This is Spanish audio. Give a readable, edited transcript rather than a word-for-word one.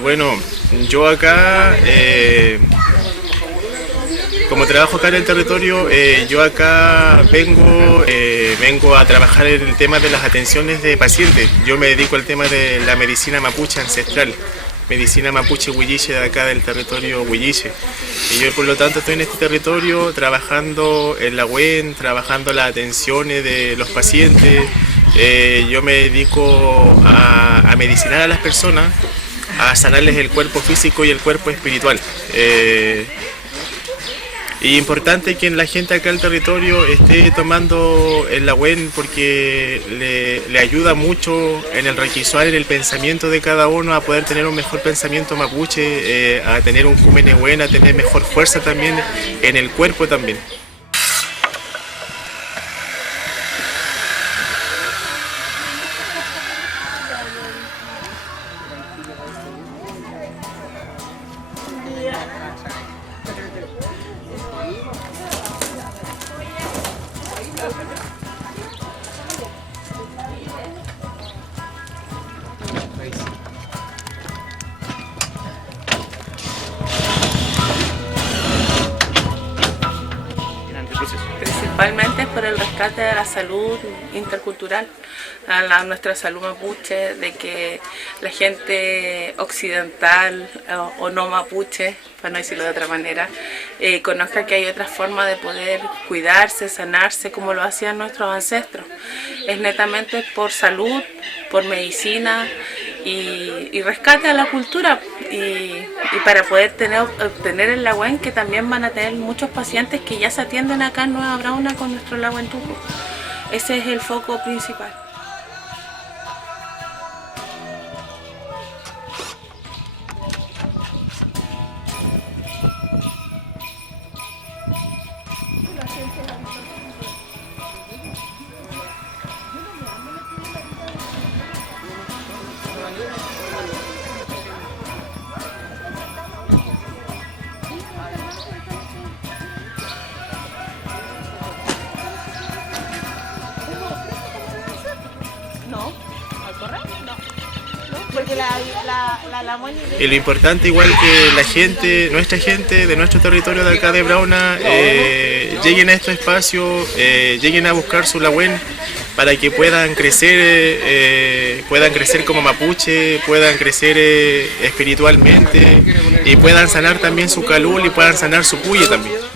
Bueno, yo acá, como trabajo acá en el territorio, yo acá vengo a trabajar en el tema de las atenciones de pacientes. Yo me dedico al tema de la medicina mapuche ancestral, medicina mapuche huilliche de acá del territorio huilliche. Y yo por lo tanto estoy en este territorio trabajando en la UEN, trabajando las atenciones de los pacientes. Yo me dedico a medicinar a las personas, a sanarles el cuerpo físico y el cuerpo espiritual. Y importante que la gente acá del territorio esté tomando el Lawén porque le ayuda mucho en el requisuar, en el pensamiento de cada uno, a poder tener un mejor pensamiento mapuche, a tener un Cumenehuen, a tener mejor fuerza también en el cuerpo también. Principalmente por el rescate de la salud intercultural, a nuestra salud mapuche, de que la gente occidental o no mapuche, para no decirlo de otra manera, conozca que hay otra forma de poder cuidarse, sanarse, como lo hacían nuestros ancestros. Es netamente por salud, por medicina y rescate a la cultura, y para poder obtener el Lawén, que también van a tener muchos pacientes que ya se atienden acá en Nueva Brauna con nuestro Lawén Tuco. Ese es el foco principal. Y lo importante, igual que la gente, nuestra gente de nuestro territorio de acá de Brauna, lleguen a estos espacios, lleguen a buscar su Lawén para que puedan crecer como mapuche, puedan crecer espiritualmente y puedan sanar también su calul y puedan sanar su puye también.